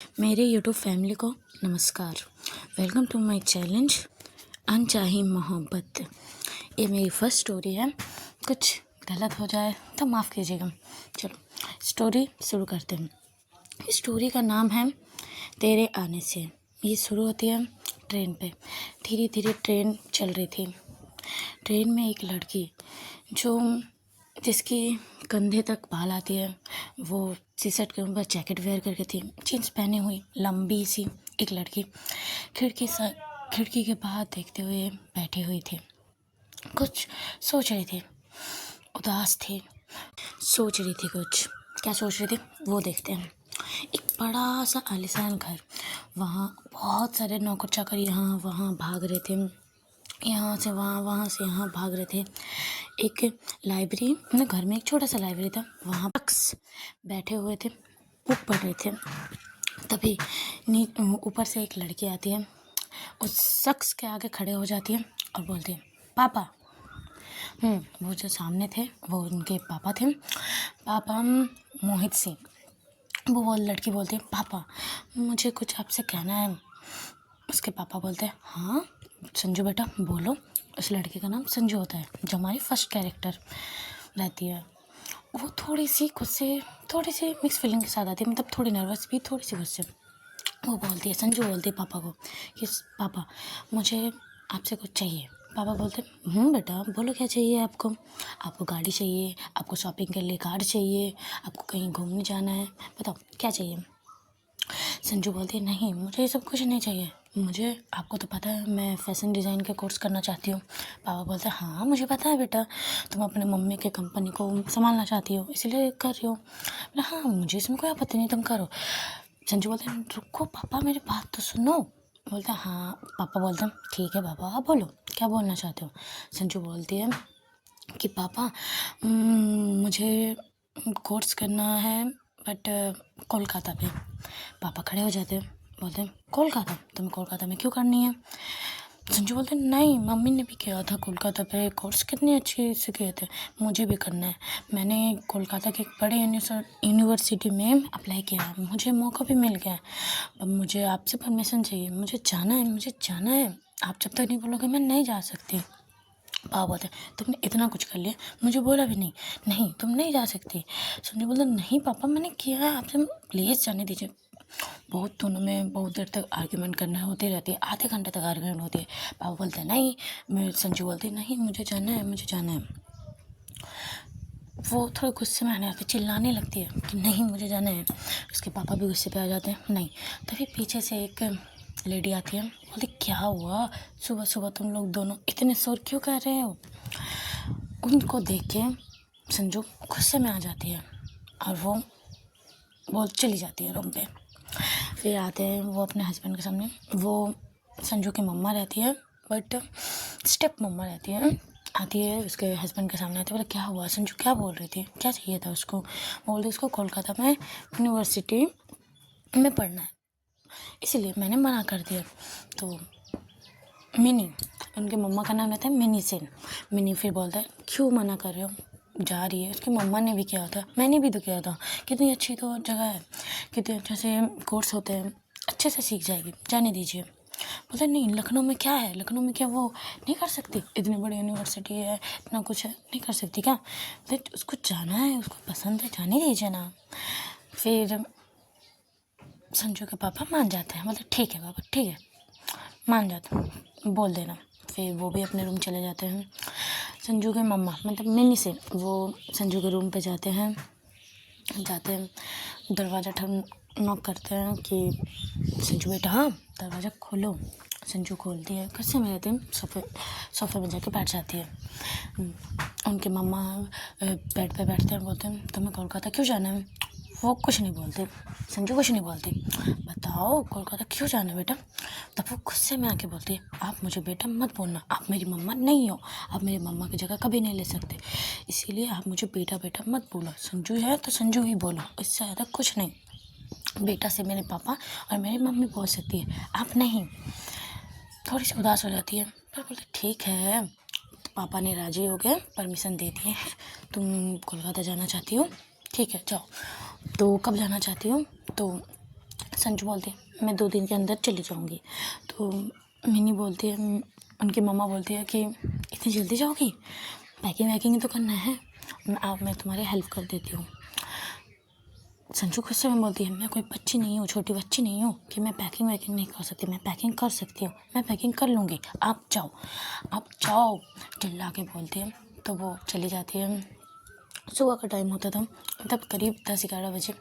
मेरे YouTube family को नमस्कार। वेलकम टू माय चैलेंज अनचाही मोहब्बत। ये मेरी फर्स्ट स्टोरी है। कुछ गलत हो जाए तो माफ़ कीजिएगा। चलो स्टोरी शुरू करते हैं। इस स्टोरी का नाम है तेरे आने से। ये शुरू होती है ट्रेन पे। धीरे धीरे ट्रेन चल रही थी। ट्रेन में एक लड़की जिसकी कंधे तक बाल आती है, वो टी शर्ट के ऊपर जैकेट वेयर करके थी, जीन्स पहनी हुई लंबी सी एक लड़की खिड़की के बाहर देखते हुए बैठी हुई थी। कुछ सोच रही थी, उदास थी, सोच रही थी कुछ। क्या सोच रही थी वो देखते हैं। एक बड़ा सा आलीशान घर, वहाँ बहुत सारे नौकर चाकर यहाँ वहाँ भाग रहे थे, यहाँ से वहाँ वहाँ से यहाँ भाग रहे थे। एक लाइब्रेरी, अपने घर में एक छोटा सा लाइब्रेरी था, वहाँ शख्स बैठे हुए थे, बुक पढ़ रहे थे। तभी ऊपर से एक लड़की आती है, उस शख्स के आगे खड़े हो जाती है और बोलती है पापा। वो जो सामने थे वो उनके पापा थे, पापा मोहित सिंह। वो लड़की बोलती है पापा मुझे कुछ आपसे कहना है। उसके पापा बोलते हैं हाँ संजू बेटा बोलो। उस लड़की का नाम संजू होता है, जो हमारी फर्स्ट कैरेक्टर रहती है। वो थोड़ी सी खुद से थोड़ी सी मिक्स फीलिंग के साथ आती है, मतलब थोड़ी नर्वस भी, थोड़ी सी गुस्से। वो बोलती है, संजू बोलती है पापा को कि पापा मुझे आपसे कुछ चाहिए। पापा बोलते बेटा बोलो क्या चाहिए आपको। आपको गाड़ी चाहिए, आपको शॉपिंग के लिए कार चाहिए, आपको कहीं घूमने जाना है, बताओ क्या चाहिए। संजू बोलती है नहीं मुझे ये सब कुछ नहीं चाहिए, मुझे आपको तो पता है मैं फ़ैशन डिज़ाइन का कोर्स करना चाहती हूँ। पापा बोलते हैं हाँ मुझे पता है बेटा, तुम अपने मम्मी के कंपनी को संभालना चाहती हो इसलिए कर रही हो। बोला हाँ मुझे इसमें कोई आपत्ति नहीं, तुम करो। संजू बोलते हैं रुको पापा मेरी बात तो सुनो। बोलते हैं हाँ। पापा बोलते हैं ठीक है पापा आप बोलो क्या बोलना चाहते हो। संजू बोलती है कि पापा मुझे कोर्स करना है बट कोलकाता पे। पापा खड़े हो जाते हैं, बोलते हैं कोलकाता, तुम्हें कोलकाता में क्यों करनी है। संजू बोलते हैं नहीं मम्मी ने भी किया था कोलकाता पे कोर्स, कितने अच्छे से किए थे, मुझे भी करना है। मैंने कोलकाता के एक बड़े यूनिवर्सिटी में अप्लाई किया, मुझे मौका भी मिल गया। अब मुझे आपसे परमिशन चाहिए, मुझे जाना है, मुझे जाना है। आप जब तक नहीं बोलोगे मैं नहीं जा सकती। पापा बोलते तुमने इतना कुछ कर लिया, मुझे बोला भी नहीं, नहीं तुम नहीं जा सकती। संजू बोलते नहीं पापा मैंने किया है, आपसे प्लीज़ जाने दीजिए। बहुत दोनों में बहुत देर तक आर्ग्यूमेंट करना होती रहती है, आधे घंटे तक आर्ग्यूमेंट होती है। पापा बोलते हैं नहीं, मैं संजू बोलती नहीं मुझे जाना है, मुझे जाना है। वो थोड़े गुस्से में आने लगती, चिल्लाने लगती है कि नहीं मुझे जाना है। उसके पापा भी गुस्से पे आ जाते हैं नहीं। तभी पीछे से एक लेडी आती है, बोलती क्या हुआ सुबह सुबह तुम लोग दोनों इतने शोर क्यों कर रहे हो। उनको देख के संजू गुस्से में आ जाती है और वो चली जाती है रूम पे। फिर आते हैं वो अपने हस्बैंड के सामने, वो संजू की मम्मा रहती है बट स्टेप मम्मा रहती है, आती है उसके हस्बैंड के सामने। आती है बोले क्या हुआ संजू, क्या बोल रही थी, क्या चाहिए था उसको। बोल रही उसको कोलकाता में यूनिवर्सिटी में पढ़ना है, इसीलिए मैंने मना कर दिया। तो मिनी, उनके मम्मा का नाम रहता है मिनी सेन। मिनी फिर बोलता है क्यों मना कर रहे हो, जा रही है, उसकी मम्मा ने भी किया था, मैंने भी तो किया था, कितनी अच्छी तो जगह है, कितने अच्छे से कोर्स होते हैं, अच्छे से सीख जाएगी, जाने दीजिए। बोलते नहीं लखनऊ में क्या है, लखनऊ में क्या वो नहीं कर सकती, इतनी बड़ी यूनिवर्सिटी है, इतना कुछ है, नहीं कर सकती क्या। बोले उसको जाना है, उसको पसंद है, जाने दीजिए ना। फिर संजू के पापा मान जाते हैं, बोलते ठीक है पापा ठीक है मान जाते हैं, बोल देना। फिर वो भी अपने रूम चले जाते हैं। संजू के मम्मा मतलब मिनी से वो संजू के रूम पे जाते हैं, दरवाज़ा नॉक करते हैं कि संजू बेटा हाँ दरवाज़ा खोलो। संजू खोलती है, गुस्से में रहते हैं, सोफे में जाके बैठ जाती है। उनके मम्मा बेड पे बैठते हैं, बोलते हैं तुम्हें कोलकाता क्यों जाना है। वो कुछ नहीं बोलते, संजू कुछ नहीं बोलती। बताओ कोलकाता क्यों जाना है बेटा। तब वो गुस्से में आके बोलती है आप मुझे बेटा मत बोलना, आप मेरी मम्मा नहीं हो, आप मेरी मम्मा की जगह कभी नहीं ले सकते, इसीलिए आप मुझे बेटा बेटा मत बोलो। संजू है तो संजू ही बोलो, इससे ज़्यादा कुछ नहीं। बेटा से मेरे पापा और मेरी मम्मी बोल सकती है, आप नहीं। थोड़ी सी उदास हो जाती है, पर बोलते ठीक है। तो पापा ने राजी हो गए, परमिशन दे दिए हैं, तुम कोलकाता जाना चाहती हो ठीक है जाओ। तो कब जाना चाहती हो, तो संजू बोलती है मैं 2 दिन के अंदर चली जाऊँगी। तो मिनी बोलती है, उनकी मम्मा बोलती है कि इतनी जल्दी जाओगी, पैकिंग वैकिंग तो करना है, अब मैं तुम्हारी हेल्प कर देती हूँ। संजू गुस्से में बोलती है मैं कोई बच्ची नहीं हूँ, छोटी बच्ची नहीं हूँ कि मैं पैकिंग वैकिंग नहीं कर सकती, मैं पैकिंग कर सकती हूँ, मैं पैकिंग कर लूँगी, आप जाओ चिल्ला के बोलती है। तो वो चली जाती है। सुबह का टाइम होता था, तब करीब 10-11 बजे।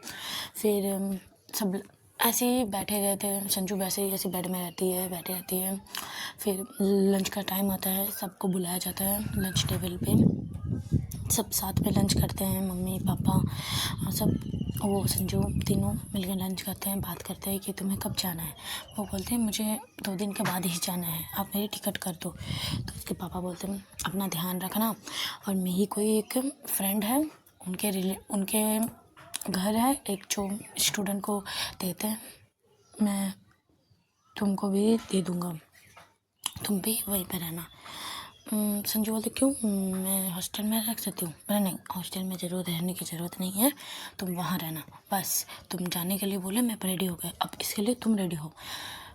फिर सब ऐसे ही बैठे गए थे। संजू वैसे ही ऐसे बेड में बैठी रहती है। फिर लंच का टाइम आता है, सबको बुलाया जाता है लंच टेबल पे। सब साथ में लंच करते हैं, मम्मी पापा और सब। वो संजू तीनों मिलकर लंच करते हैं, बात करते हैं कि तुम्हें कब जाना है। वो बोलते हैं मुझे 2 दिन के बाद ही जाना है, आप मेरी टिकट कर दो। तो उसके पापा बोलते हैं अपना ध्यान रखना, और मेरी कोई एक फ्रेंड है, उनके घर है एक जो स्टूडेंट को देते हैं, मैं तुमको भी दे दूँगा, तुम भी वहीं पर रहना। संजू बोलते क्यों, मैं हॉस्टल में रख सकती हूँ। बोला नहीं, हॉस्टल में रहने की ज़रूरत नहीं है, तुम वहाँ रहना, बस तुम जाने के लिए बोले मैं रेडी हो गया, अब इसके लिए तुम रेडी हो।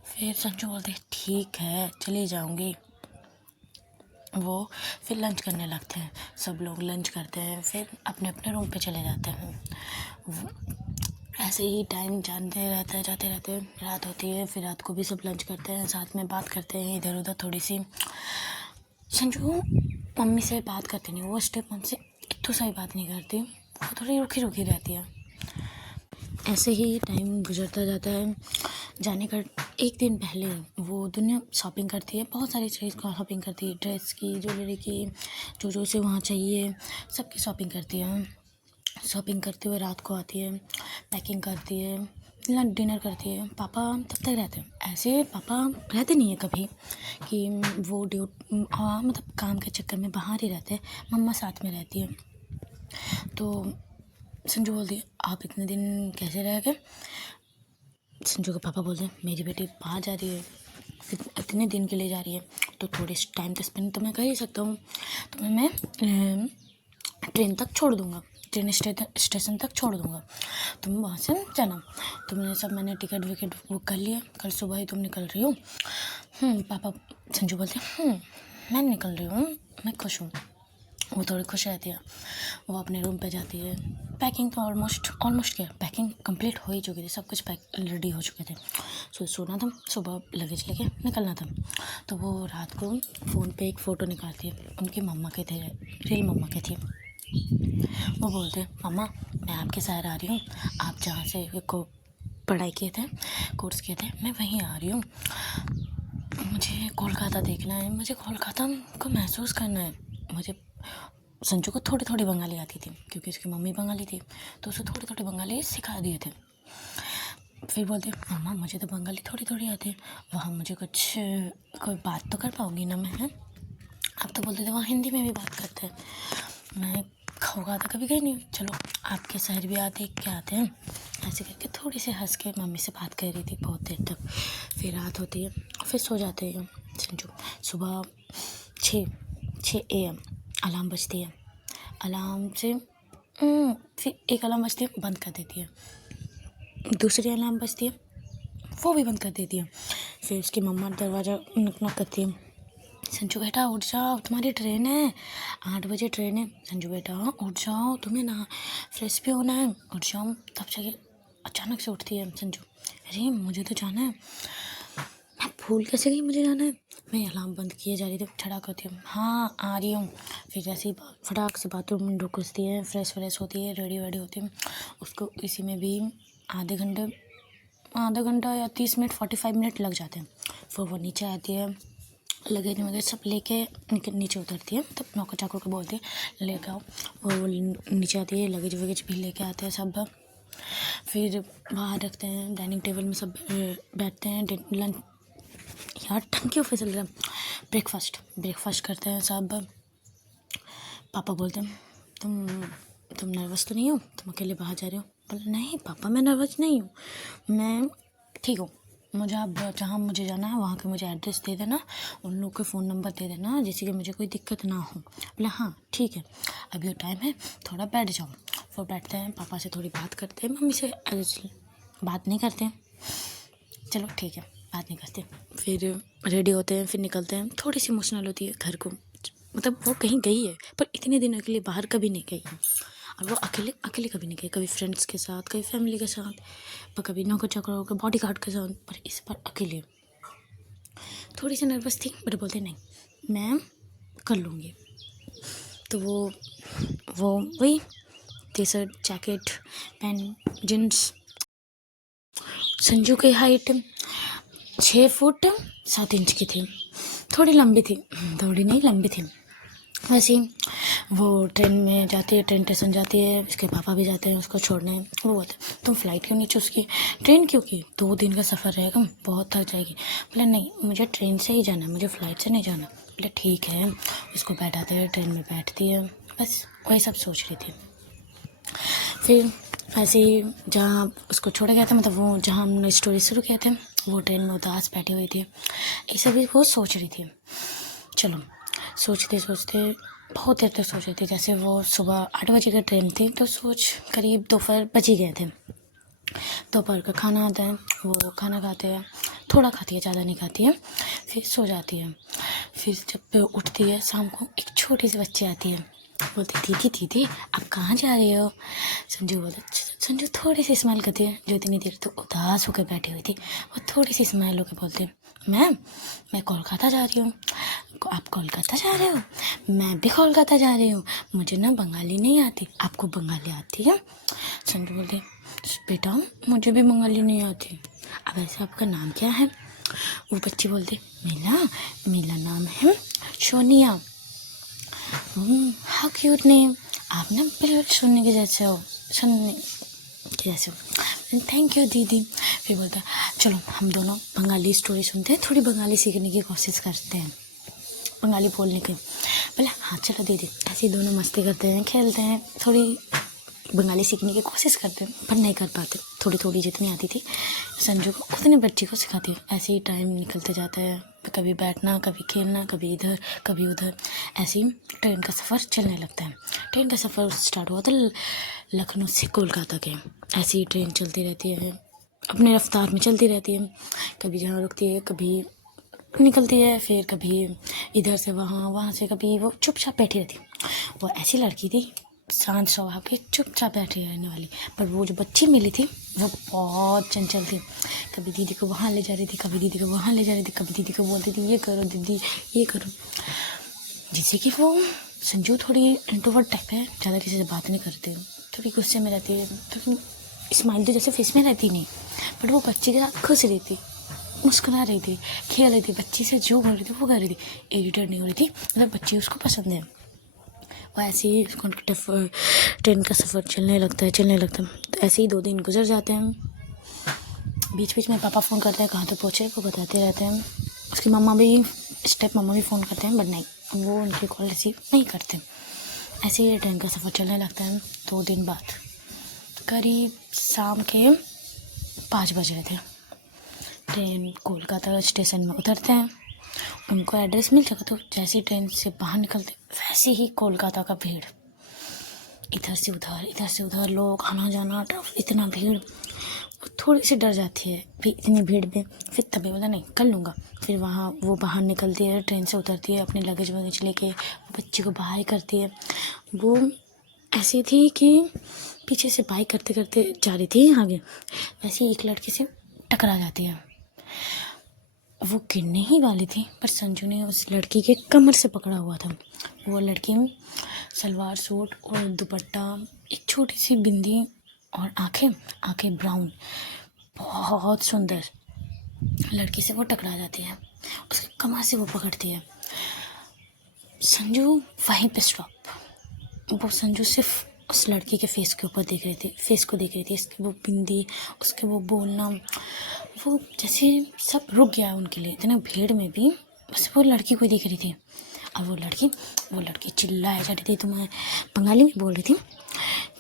फिर संजू बोलते ठीक है चली जाऊँगी। वो फिर लंच करने लगते हैं, सब लोग लंच करते हैं, फिर अपने अपने रूम पे चले जाते हैं। ऐसे ही टाइम जाते रहते रात होती है। फिर रात को भी सब लंच करते हैं, साथ में बात करते हैं इधर उधर थोड़ी सी। संजू मम्मी से बात करती नहीं, वो स्टेप मम्मी से इतनी सही बात नहीं करती, वो थोड़ी रुखी रहती है। ऐसे ही टाइम गुजरता जाता है। जाने का एक दिन पहले वो दुनिया शॉपिंग करती है, बहुत सारी चीज़ का शॉपिंग करती है, ड्रेस की, ज्वेलरी की, जो उसे वहाँ चाहिए सबकी शॉपिंग करती है। शॉपिंग करते हुए रात को आती है, पैकिंग करती है, लंच डिनर करती है। पापा तब तक रहते हैं, ऐसे पापा रहते नहीं है कभी कि वो मतलब काम के चक्कर में बाहर ही रहते हैं, मम्मा साथ में रहती है। तो संजू बोलती है आप इतने दिन कैसे रह गए। संजू के पापा बोलते हैं मेरी बेटी बाहर जा रही है, इतने दिन के लिए जा रही है, तो थोड़े टाइम तो स्पेंड तो मैं कर ही सकता हूँ, तो मैं ट्रेन तक छोड़ दूँगा, ट्रेन स्टेशन तक छोड़ दूँगा, तुम वहाँ से जाना। मैंने टिकट विकेट बुक कर लिया, कल सुबह ही तुम निकल रही हो। पापा संजू बोलते हैं मैं निकल रही हूँ, मैं खुश हूँ। वो थोड़ी खुश रहती है, वो अपने रूम पे जाती है। पैकिंग तो ऑलमोस्ट क्या, पैकिंग कंप्लीट हो ही चुकी थी, सब कुछ रेडी हो चुके थे। सोना था, सुबह लगेज लेके निकलना था। तो वो रात को फ़ोन पे एक फ़ोटो निकालती है, उनकी मम्मा के थे, रियल मम्मा के थी। वो बोलते मम्मा मैं आपके शहर आ रही हूँ, आप जहाँ से को पढ़ाई किए थे, कोर्स किए थे, मैं वहीं आ रही हूँ, मुझे कोलकाता देखना है, मुझे कोलकाता को महसूस करना है। मुझे संजू को थोड़ी थोड़ी बंगाली आती थी क्योंकि उसकी मम्मी बंगाली थी, तो उसे थोड़ी थोड़ी बंगाली सिखा दिए थे। फिर बोलते मम्मा मुझे तो बंगाली थोड़ी थोड़ी आती है, वहाँ मुझे कोई बात तो कर पाऊँगी ना मैं। अब तो बोलते थे वहाँ हिंदी में भी बात करते हैं। मैं कोलकाता कभी गई नहीं, चलो आपके शहर भी क्या आते हैं, ऐसे करके थोड़ी सी हंस के मम्मी से बात कर रही थी बहुत देर तक। फिर रात होती है, फिर सो जाते हैं संजू। सुबह 6 AM अलार्म बजती है, अलार्म से फिर एक अलार्म बजती है, बंद कर देती है, दूसरी अलार्म बजती है, वो भी बंद कर देती है। फिर उसकी मम्मा दरवाज़ा नॉक करती है, संजू बेटा उठ जाओ, तुम्हारी ट्रेन है, 8 बजे ट्रेन है। संजू बेटा उठ जाओ, तुम्हें ना फ्रेश भी होना है, उठ जाओ। तब जाके अचानक से उठती है संजू, अरे मुझे तो जाना है, मैं भूल कैसे गई मुझे जाना है। मैं अलार्म बंद किए जा रही थी, ठड़ा करती हूँ हाँ आ रही हूँ। फिर जैसे ही फटाक से बाथरूम में घुसती है, फ्रेश होती है, रेडी होती है, उसको इसी में भी आधा घंटा या 30 मिनट 45 मिनट लग जाते हैं। फिर वो नीचे आती है, लगेज वगैरह सब लेके नीचे उतरती है, तब नौकर चाकर को बोलती है लेके आओ। वो नीचे आती है, लगेज वगैरह भी लेके आते हैं सब। फिर बाहर रखते हैं, डाइनिंग टेबल में सब बैठते हैं, लंच यार टंग क्यों फिसल रहा, ब्रेकफास्ट करते हैं सब। पापा बोलते हैं तुम नर्वस तो नहीं हो, तुम अकेले बाहर जा रहे हो। बोले नहीं पापा मैं नर्वस नहीं हूँ, मैं ठीक हूँ, मुझे आप जहाँ मुझे जाना है वहाँ के मुझे एड्रेस दे देना, उन लोग के फ़ोन नंबर दे देना, जिससे कि मुझे कोई दिक्कत ना हो। बोले हाँ ठीक है, अभी वो टाइम है, बैठ जाओ। फिर बैठते हैं, पापा से थोड़ी बात करते हैं, मम्मी से बात नहीं करते हैं, चलो ठीक है, बात नहीं करते। फिर रेडी होते हैं, फिर निकलते हैं। थोड़ी सी इमोशनल होती है घर को, मतलब वो कहीं गई है पर इतने दिनों के लिए बाहर कभी नहीं गई है। और वो अकेले अकेले कभी नहीं गई, कभी फ्रेंड्स के साथ, कभी फैमिली के साथ, पर कभी नौकर चाकर होकर बॉडी गार्ड के साथ, पर इस बार अकेले। थोड़ी सी नर्वस थी बट बोलते नहीं मैं कर लूँगी। तो वो वही T shirt, jacket, pant, jeans. Sanju की हाइट 6 फुट 7 इंच की थी, थोड़ी लंबी थी, थोड़ी नहीं लंबी थी। वैसे ही वो ट्रेन में जाती है, ट्रेन स्टेशन जाती है, उसके पापा भी जाते हैं उसको छोड़ने। वो बोलते तुम फ़्लाइट क्यों नहीं चूज़ की, ट्रेन क्यों की, 2 दिन का सफ़र रहेगा, बहुत थक जाएगी। बोले नहीं मुझे ट्रेन से ही जाना है, मुझे फ़्लाइट से नहीं जाना। बोले ठीक है, उसको बैठाते हैं, ट्रेन में बैठती है, बस वही सब सोच रही थी। फिर ऐसे ही जहाँ उसको छोड़ा गया था, मतलब वो जहाँ हमने स्टोरी शुरू किया थे, वो ट्रेन में उदास बैठी हुई थी, ये सभी वो सोच रही थी। चलो सोचते सोचते बहुत देर तक सोच रही थी। जैसे वो सुबह 8 बजे की ट्रेन थी तो सोच करीब दोपहर बज ही गए थे। दोपहर का खाना आता है, वो खाना खाते हैं, थोड़ा खाती है, ज़्यादा नहीं खाती है, फिर सो जाती है। फिर जब उठती है शाम को, एक छोटी सी बच्ची आती है, बोलती दीदी दीदी आप कहाँ जा रही हो। संजू बोलता, संजू थोड़ी सी स्माइल करती है, जो इतनी देर तो उदास होकर बैठी हुई थी वो थोड़ी सी स्माइल होकर बोलती मैम मैं कोलकाता जा रही हूँ। आप कोलकाता जा रहे हो, मैं भी कोलकाता जा रही हूँ, मुझे ना बंगाली नहीं आती, आपको बंगाली आती है। संजू बोलती बेटा मुझे भी बंगाली नहीं आती, अब ऐसे आपका नाम क्या है। वो बच्ची बोलती मेरा नाम है सोनिया। हाउ क्यूट नेम, आप ना बिल्कुल सुनने के जैसे हो, सुनने के जैसे हो। थैंक यू दीदी। फिर बोलता चलो हम दोनों बंगाली स्टोरी सुनते हैं, थोड़ी बंगाली सीखने की कोशिश करते हैं, बंगाली बोलने की। बोले हाँ चलो दीदी। ऐसे ही दोनों मस्ती करते हैं, खेलते हैं, थोड़ी बंगाली सीखने की कोशिश करते हैं पर नहीं कर पाते। थोड़ी थोड़ी जितनी आती थी संजू को उतनी बच्ची को सिखाती। ऐसे ही टाइम निकलते जाता है, कभी बैठना, कभी खेलना, कभी इधर कभी उधर। ऐसे ही ट्रेन का सफ़र चलने लगता है। ट्रेन का सफ़र स्टार्ट हुआ था लखनऊ से कोलकाता के। ऐसे ही ट्रेन चलती रहती है, अपने रफ्तार में चलती रहती है, कभी जहाँ रुकती है कभी निकलती है, फिर कभी इधर से वहाँ, वहाँ से कभी। वो चुपचाप बैठी रहती। वो ऐसी लड़की थी शांत स्वभाव की, चुपचाप बैठी रहने वाली। पर वो जो बच्ची मिली थी वो बहुत चंचल थी, कभी दीदी को वहाँ ले जा रही थी, कभी दीदी को वहाँ ले जा रही थी, कभी दीदी को बोलती थी ये करो दीदी ये करो। जिससे कि वो संजू थोड़ी इंट्रोवर्ट टाइप है, ज़्यादा किसी से बात नहीं करती, थोड़ी गुस्से में रहती है, थोड़ी स्माइल तो जैसे फेस में रहती नहीं। बट वो बच्चे के साथ खुश रही थी, मुस्कुरा रही थी, खेल रही थी, बच्ची से जो बोल रही थी वो कर रही थी, इरिटेट नहीं हो रही थी, मतलब बच्ची उसको पसंद है। वो ऐसे ही ट्रेन का सफ़र चलने लगता है। तो ऐसे ही 2 दिन गुजर जाते हैं। बीच बीच में पापा फ़ोन करते हैं कहाँ तो पहुँचे, वो बताते रहते हैं। उसकी मम्मा भी मम्मा भी फ़ोन करते हैं बट नहीं, वो उनकी कॉल रिसीव नहीं करते। ऐसे ही ट्रेन का सफ़र चलने लगता है। 2 दिन बाद करीब शाम के 5 बज रहे थे, ट्रेन कोलकाता स्टेशन में उतरते हैं। उनको एड्रेस मिल चुका, तो जैसे ही ट्रेन से बाहर निकलते वैसे ही कोलकाता का भीड़, इधर से उधर लोग आना जाना, इतना भीड़। थोड़ी सी डर जाती है भी इतनी भीड़ में, फिर तभी बोला नहीं कर लूँगा। फिर वहाँ वो बाहर निकलती है, ट्रेन से उतरती है, अपने लगेज वगेज लेके वो बच्ची को बाय करती है। वो ऐसी थी कि पीछे से बाय करते करते जा रही थी आगे, वैसे एक लड़के से टकरा जाती है। वो गिरने ही वाली थी पर संजू ने उस लड़की के कमर से पकड़ा हुआ था। वो लड़की सलवार सूट और दुपट्टा, एक छोटी सी बिंदी और आंखें ब्राउन, बहुत सुंदर लड़की से वो टकरा जाती है, उसके कमर से वो पकड़ती है। संजू वहीं पे स्टॉप। वो संजू सिर्फ उस लड़की के फेस के ऊपर देख रही थी, फेस को देख रही थी, इसकी वो बिंदी, उसके वो बोलना, वो जैसे सब रुक गया उनके लिए। इतने भीड़ में भी बस वो लड़की को देख रही थी। और वो लड़की चिल्लाए जा रही थी, तुम्हें बंगाली में बोल रही थी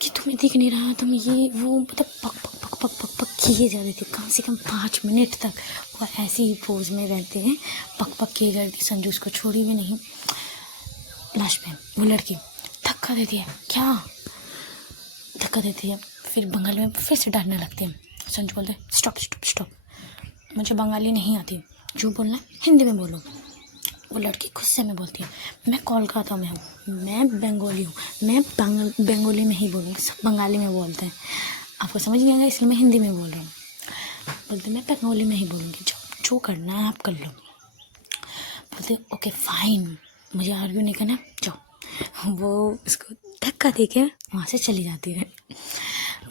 कि तुम्हें दिख नहीं रहा, तुम ये वो, मतलब पक पक पक पक पक पक किए जा रही थी। कम से कम 5 मिनट तक वो ऐसे ही पोज में रहते हैं, पक पक किए जा रही थी। संजू उसको छोड़ी भी नहीं। लास्ट में वो लड़की धक्का देती है, फिर बंगाली में फिर से डांटने लगती है। संजू बोलते स्टॉप स्टॉप स्टॉप, मुझे बंगाली नहीं आती, जो बोलना है हिंदी में बोलो। वो लड़की गुस्से में बोलती है मैं कोलकाता में हूँ, मैं बंगाली हूँ, मैं बंगाली में ही बोलूँगी, सब बंगाली में बोलते हैं, आपको समझ नहीं आएगा इसलिए मैं हिंदी में बोल रहा हूँ। बोलते मैं बंगाली में ही बोलूँगी, जो करना है आप कर लो। बोलते ओके फाइन, मुझे आर्ग्यू नहीं करना, जाओ। वो उसको धक्का दे के वहाँ से चली जाती है।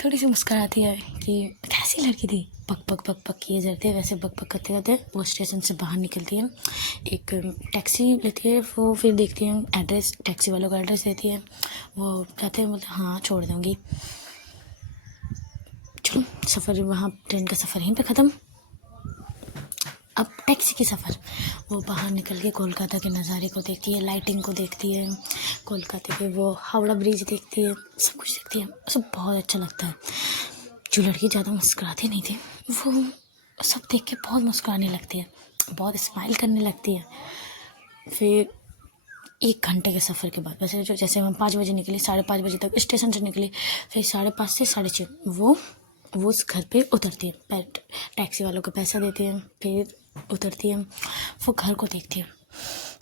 थोड़ी सी मुस्कुराती है कि कैसी लड़की थी, पक पक पक पक किए जाते हैं, वैसे पक पक करते करते वो स्टेशन से बाहर निकलती है, एक टैक्सी लेती है। वो फिर देखती है एड्रेस, टैक्सी वालों का एड्रेस देती है, वो कहते हैं बोलते हाँ छोड़ दूँगी। चलो सफ़र, वहाँ ट्रेन का सफ़र यहीं पे ख़त्म। अब टैक्सी की सफ़र, वो बाहर निकल के कोलकाता के नज़ारे को देखती है, लाइटिंग को देखती है, कोलकाता के वो हावड़ा ब्रिज देखती है, सब कुछ देखती है, सब बहुत अच्छा लगता है। जो लड़की ज़्यादा मुस्कुराती नहीं थी वो सब देख के बहुत मुस्कुराने लगती है, बहुत स्माइल करने लगती है। फिर 1 घंटे के सफ़र के बाद, वैसे जो जैसे हम 5 बजे निकले, 5:30 बजे तक स्टेशन से निकले, फिर 5:30 से 6:30 वो उस घर पे उतरती है, टैक्सी वालों को पैसा देती है, फिर उतरती है, वो घर को देखती है।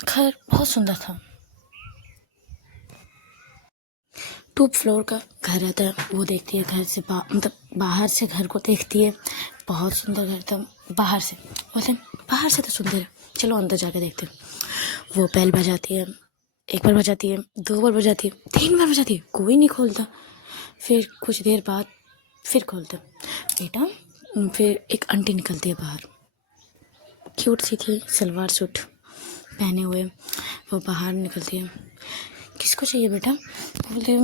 घर बहुत सुंदर था, 2 फ्लोर का घर रहता है, वो देखती है घर से मतलब बाहर से घर को देखती है, बहुत सुंदर घर था बाहर से। बोलते बाहर से तो सुंदर है, चलो अंदर जाके देखते हैं। वो बेल बजाती है, 1 बार बजाती है, 2 बार बजाती है, 3 बार बजाती है, कोई नहीं खोलता। फिर कुछ देर बाद फिर खोलते बेटा, फिर एक आंटी निकलती है बाहर, क्यूट सी थी, सलवार सूट पहने हुए, वो बाहर निकलती है। किसको चाहिए बेटा? बोलते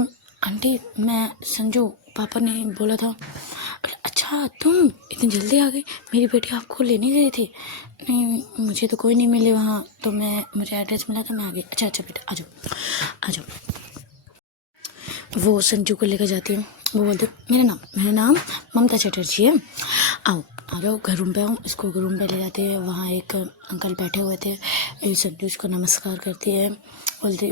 आंटी मैं संजू, पापा ने बोला था। अच्छा तुम इतनी जल्दी आ गई, मेरी बेटी आपको लेने गई थी। नहीं मुझे तो कोई नहीं मिले वहाँ, तो मुझे एड्रेस मिला था, मैं आ गई। अच्छा अच्छा बेटा आ जाओ आ जाओ। वो संजू को लेकर जाती है, वो बोलते मेरा नाम ममता चटर्जी है, आओ आ जाओ घर रूम पे आओ। इसको रूम पे ले जाते हैं, वहाँ एक अंकल बैठे हुए थे, संजू इसको नमस्कार करती है, बोलते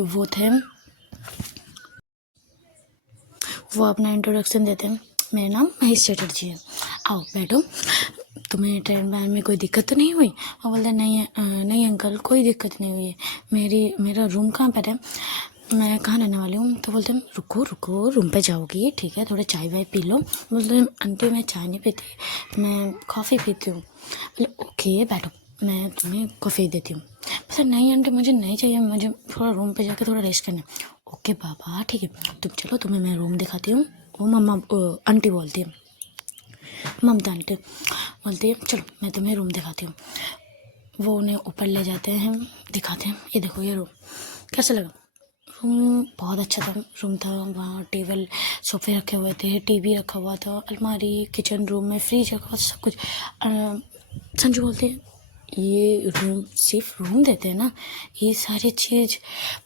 वो अपना इंट्रोडक्शन देते हैं, मेरा नाम महेश चटर्जी है, आओ बैठो, तुम्हें ट्रेन में कोई दिक्कत तो नहीं हुई? वो बोलते नहीं अंकल कोई दिक्कत नहीं हुई है, मेरा रूम कहाँ पर है, मैं कहाँ रहने वाली हूँ? तो बोलते रुको रूम पे जाओगी ठीक है, थोड़ा चाय वाय पी लो। बोलते आंटी मैं चाय नहीं पीती, मैं कॉफ़ी पीती हूँ। बोले ओके बैठो, मैं तुम्हें कॉफ़ी देती हूँ। सर नहीं आंटी मुझे नहीं चाहिए, मुझे थोड़ा रूम पे जाकर थोड़ा रेस्ट करना है। ओके बाबा ठीक है, तुम चलो तुम्हें मैं रूम दिखाती हूँ। वो मम्मा आंटी बोलती है, ममता आंटी बोलती है चलो मैं तुम्हें रूम दिखाती हूँ। वो उन्हें ऊपर ले जाते हैं, दिखाते हैं, ये देखो ये रूम कैसा लगा? रूम बहुत अच्छा था, रूम था, वहाँ टेबल सोफे रखे हुए थे, टीवी रखा हुआ था, अलमारी, किचन रूम में फ्रिज रखा हुआ, सब कुछ। संजू बोलते हैं ये रूम सिर्फ रूम देते हैं ना, ये सारी चीज़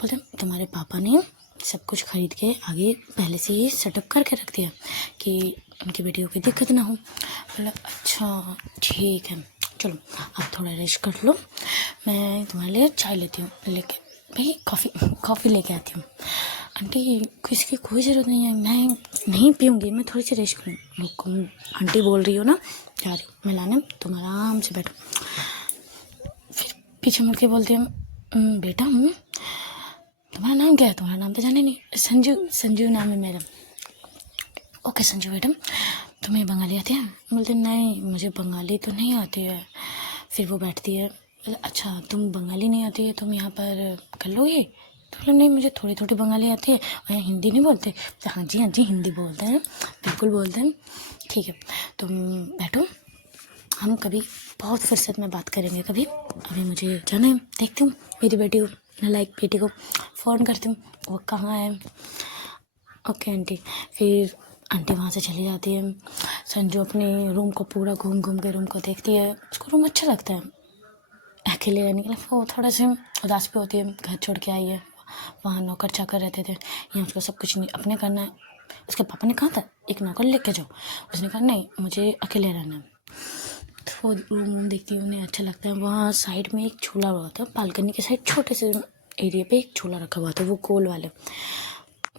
बोलते तुम्हारे पापा ने सब कुछ खरीद के आगे पहले से ही सेटअप करके रख दिया कि उनकी बेटियों की दिक्कत ना हो। बोला अच्छा ठीक है चलो आप थोड़ा रेस्ट कर लो, मैं तुम्हारे लिए चाय लेती हूँ, लेके भाई कॉफ़ी लेके आती हूँ। आंटी इसकी कोई ज़रूरत नहीं है, मैं नहीं पीऊँगी, मैं थोड़ी सी रेस्ट करूँ। आंटी बोल रही हो ना, जा रही हूँ मैं लाने, तुम आराम से बैठो। फिर पीछे मुड़ के बोलती हूँ बेटा तुम्हारा नाम क्या है? तुम्हारा नाम तो जाने नहीं। संजू नाम है मेरा। ओके संजू मैडम तुम्हें बंगाली आती है? बोलते नहीं मुझे बंगाली तो नहीं आती है। फिर वो बैठती है, अच्छा तुम बंगाली नहीं आती है, तुम यहाँ पर कर लोगे? तो बोला नहीं मुझे थोड़ी थोड़ी बंगाली आती है, और हिंदी नहीं बोलते? तो हाँ जी हिंदी बोलते हैं, बिल्कुल बोलते हैं। ठीक है तुम बैठो, हम कभी बहुत फुर्सत में बात करेंगे कभी, अभी मुझे जाना है, देखती हूँ मेरी बेटी को, नालायक बेटी को फ़ोन करती हूँ वो कहाँ है। Okay aunty. फिर आंटी वहाँ से चली जाती है। संजू अपने रूम को पूरा घूम के रूम को देखती है, उसको रूम अच्छा लगता है, अकेले रहने के लिए वो थोड़ा सी उदास भी होती है, घर छोड़ के आई है, वहाँ नौकर चाकर रहते थे, यहाँ उसको सब कुछ नहीं अपने करना है। उसके पापा ने कहा था एक नौकर लेके जाओ, उसने कहा नहीं मुझे अकेले रहना है। तो वो रूम देखती है, उन्हें अच्छा लगता है। वहाँ साइड में एक झूला हुआ था, बालकनी के साइड छोटे से एरिया पे एक झूला रखा हुआ था, वो गोल वाले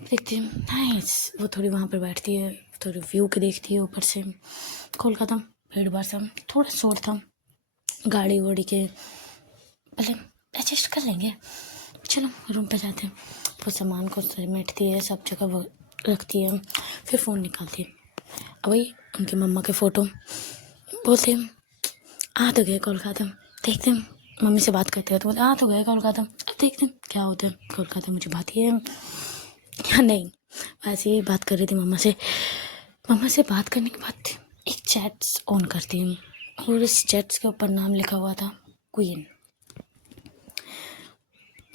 देखती है नाइस। वो थोड़ी वहाँ पर बैठती है, तो रिव्यू के देखती है ऊपर से। कोलकाता भीड़ भाड़ सा, थोड़ा शोर था, गाड़ी वाड़ी के, पहले एडजस्ट कर लेंगे, चलो रूम पे जाते हैं। वो सामान को समेटती है, सब जगह वो रखती है, फिर फ़ोन निकालती है। अब वही उनकी मम्मा के फ़ोटो, बोलते हैं आ तो गए कोलकाता, देखते हैं। मम्मी से बात करते हैं तो बोलते आ तो गए कोलकाता, अब देखते हैं क्या होता है कोलकाता, मुझे बात ही है या नहीं। वैसे ही बात कर रही थी मम्मा से। मम्मा से बात करने के बाद एक चैट्स ऑन करती हूँ और इस चैट्स के ऊपर नाम लिखा हुआ था क्वीन।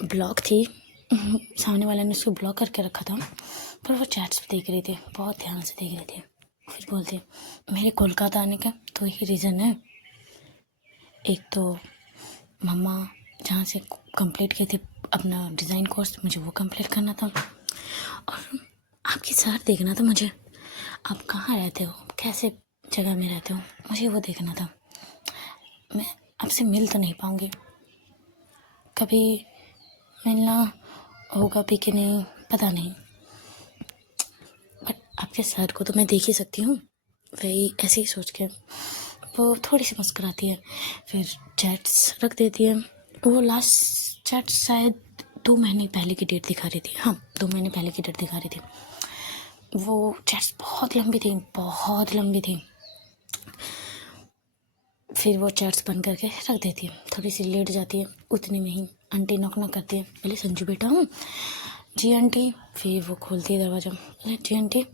ब्लॉक थी, सामने वाले ने उसको ब्लॉक करके रखा था, पर वो चैट्स पे देख रही थी, बहुत ध्यान से देख रही थी। फिर बोलती मेरे कोलकाता आने का तो यही रीज़न है, एक तो मम्मा जहाँ से कंप्लीट की थी अपना डिज़ाइन कोर्स, मुझे वो कंप्लीट करना था, और आपकी सर देखना था मुझे, आप कहाँ रहते हो, कैसे जगह में रहते हो, मुझे वो देखना था। मैं आपसे मिल तो नहीं पाऊँगी, कभी मिलना होगा भी कि नहीं पता नहीं, बट आपके सर को तो मैं देख ही सकती हूँ। वही ऐसे ही सोच के वो थोड़ी सी मुस्कुराती है, फिर चैट्स रख देती है। वो लास्ट चैट शायद 2 महीने पहले की डेट दिखा रही थी, हाँ 2 महीने पहले की डेट दिखा रही थी। वो चैट्स बहुत लंबी थी, बहुत लंबी थी। फिर वो चैट्स बंद करके रख देती है, थोड़ी सी लेट जाती है, उतने में ही आंटी नॉक नॉक करती है। पहले संजू बेटा हूँ, जी आंटी। फिर वो खोलती है दरवाज़ा, जी आंटी।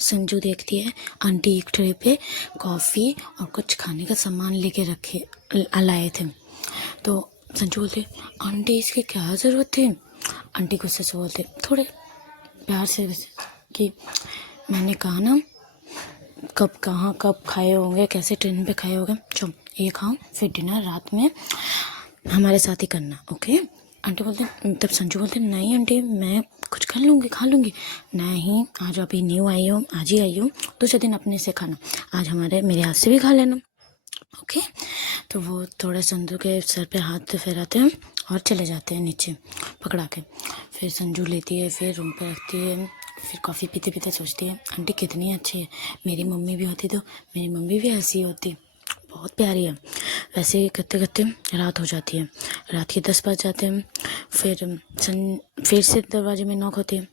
संजू देखती है आंटी एक ट्रे पे कॉफ़ी और कुछ खाने का सामान लेके रखे लाए थे। तो संजू बोलते आंटी इसकी क्या ज़रूरत थी। आंटी गुस्से से बोलते थोड़े प्यार से कि मैंने कहा ना कब कहाँ कब खाए होंगे, कैसे ट्रेन पे खाए होंगे, चलो ये खाओ, फिर डिनर रात में हमारे साथ ही करना, ओके। आंटी बोलते तब संजू बोलते नहीं आंटी मैं कुछ कर लूँगी, खा लूँगी। नहीं आज अभी न्यू आई हो, आज ही आई हो, दूसरे दिन अपने से खाना, आज मेरे हाथ से भी खा लेना, ओके। तो वो थोड़ा संजू के सर पे हाथ फेराते हैं और चले जाते हैं नीचे पकड़ा के। फिर संजू लेती है, फिर रूम पे रखती है, फिर कॉफ़ी पीते पीते सोचती है आंटी कितनी अच्छी है, मेरी मम्मी भी होती तो मेरी मम्मी भी ऐसी होती, बहुत प्यारी है। वैसे ही करते करते रात हो जाती है, रात के 10 बज जाते हैं। फिर से दरवाजे में नॉक होती है,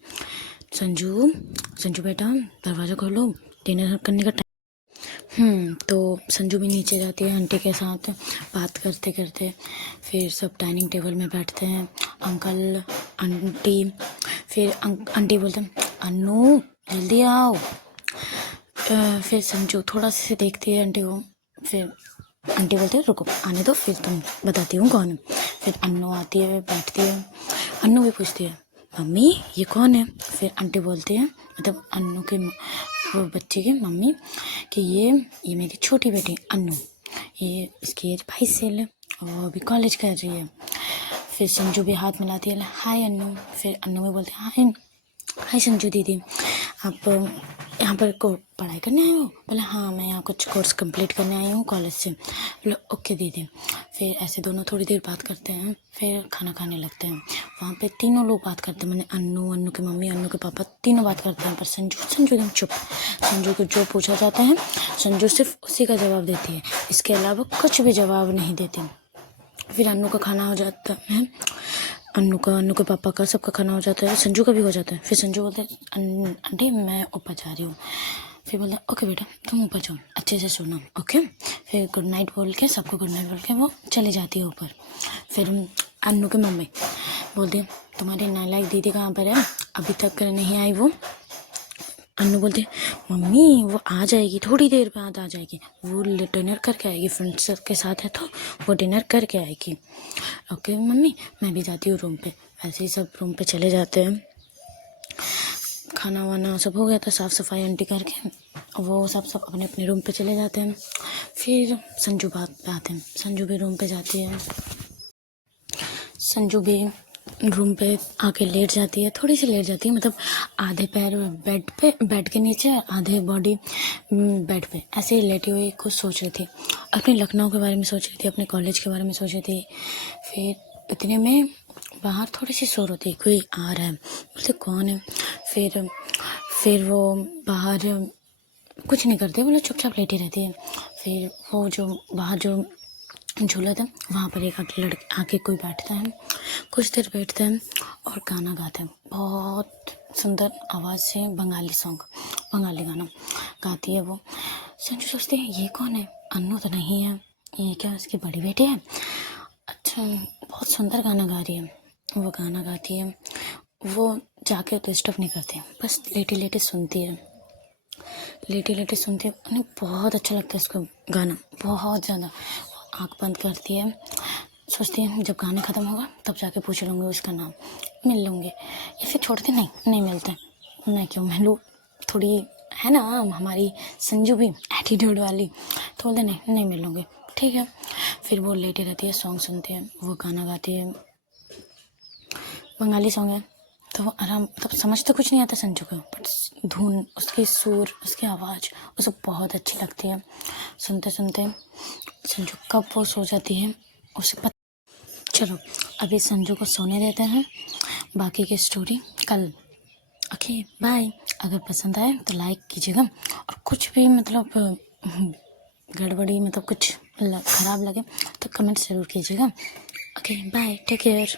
संजू संजू बेटा दरवाज़ा खोलो, डिनर करने का तो संजू भी नीचे जाती है आंटी के साथ बात करते करते। फिर सब डाइनिंग टेबल में बैठते हैं, अंकल आंटी। फिर आंटी बोलते हैं अन्नू जल्दी आओ। फिर संजू थोड़ा से देखती है आंटी को, फिर आंटी बोलते हैं रुको आने दो फिर तुम बताती हूँ कौन है। फिर अन्नू आती है, बैठती है, अन्नू भी पूछती है मम्मी ये कौन है। फिर आंटी बोलते हैं मतलब अन्नू के वो बच्चे की मम्मी कि ये मेरी छोटी बेटी अन्नू, ये इसकी एज 22 साल है और अभी कॉलेज कर रही है। फिर संजू भी हाथ मिलाती है हाय अन्नू। फिर अन्नू भी बोलते हैं हाय संजू दीदी, आप यहाँ पर को पढ़ाई करने आए हो। बोले हाँ मैं यहाँ कुछ कोर्स कंप्लीट करने आई हूँ कॉलेज से। बोले ओके दीदी। फिर ऐसे दोनों थोड़ी देर बात करते हैं, फिर खाना खाने लगते हैं। वहाँ पे तीनों लोग बात करते हैं, मैंने अन्नू की मम्मी, अन्नू के पापा, तीनों बात करते हैं। पर संजू एकदम चुप। संजू को जो पूछा जाता है संजू सिर्फ उसी का जवाब देती है, इसके अलावा कुछ भी जवाब नहीं देती। फिर अन्नू का खाना हो जाता है, अन्नू के पापा का, सबका खाना हो जाता है, संजू का भी हो जाता है। फिर संजू बोलते हैं आंटी मैं ऊपर जा रही हूँ। फिर बोलते ओके बेटा तुम ऊपर जाओ, अच्छे से सोना, ओके। फिर गुड नाइट बोल के सबको गुड नाइट बोल के वो चली जाती है ऊपर। फिर अन्नू की मम्मी बोलती है तुम्हारी नालायक दीदी कहाँ पर है, अभी तक नहीं आई वो। अन्नू बोलते मम्मी वो आ जाएगी, थोड़ी देर बाद आ जाएगी, वो डिनर करके आएगी, फ्रेंड्स के साथ है तो वो डिनर करके आएगी। ओके मम्मी मैं भी जाती हूँ रूम पे। ऐसे ही सब रूम पे चले जाते हैं। खाना वाना सब हो गया था, साफ़ सफाई आंटी करके वो सब अपने अपने रूम पे चले जाते हैं। फिर संजू बात पे आते हैं, संजू भी रूम पे जाती है। संजू भी रूम पे आके लेट जाती है, थोड़ी सी लेट जाती है, मतलब आधे पैर बेड के नीचे, आधे बॉडी बेड पे, ऐसे ही लेटी हुई कुछ सोच रही थी, अपने लखनऊ के बारे में सोच रही थी, अपने कॉलेज के बारे में सोच रही थी। फिर इतने में बाहर थोड़ी सी शोर होती है, कोई आ रहा है, बोलते कौन है। फिर वो बाहर कुछ नहीं करते, वो लोग चुपचाप लेटी रहती है। फिर वो जो बाहर जो झूला था वहाँ पर एक लड़का आके कोई बैठता है, कुछ देर बैठता है और गाना गाता है, बहुत सुंदर आवाज़ से बंगाली गाना गाती है वो। संजू सोचते हैं ये कौन है, अन्नू तो नहीं है, ये क्या उसकी बड़ी बेटी है, अच्छा बहुत सुंदर गाना गा रही है। वो गाना गाती है, वो जाके डिस्टर्ब नहीं करती, बस लेटे लेटे सुनती है, उन्हें बहुत अच्छा लगता है उसको गाना, बहुत ज़्यादा। आँख बंद करती है, सोचती है जब गाने ख़त्म होगा तब जाके पूछ लूँगी उसका नाम, मिल लूँगी, या फिर छोड़ते नहीं मिलते, मैं क्यों मिलूँ, थोड़ी है ना हमारी संजू भी एटीट्यूड वाली, तो बोलते नहीं मिलूँगी, ठीक है। फिर वो लेटे रहती है, सॉन्ग सुनती है, वो गाना गाती है, बंगाली सॉन्ग है, तो वो आराम, मतलब समझ तो कुछ नहीं आता संजू को, बट धुन, उसकी सुर, उसकी आवाज़ उसे बहुत अच्छी लगती है। सुनते सुनते संजू कब वो सो जाती है उसे पता। चलो अभी संजू को सोने देते हैं, बाकी की स्टोरी कल। Okay bye. अगर पसंद आए तो लाइक कीजिएगा, और कुछ भी मतलब गड़बड़ी मतलब कुछ ख़राब लगे तो कमेंट ज़रूर कीजिएगा। Okay bye, take care.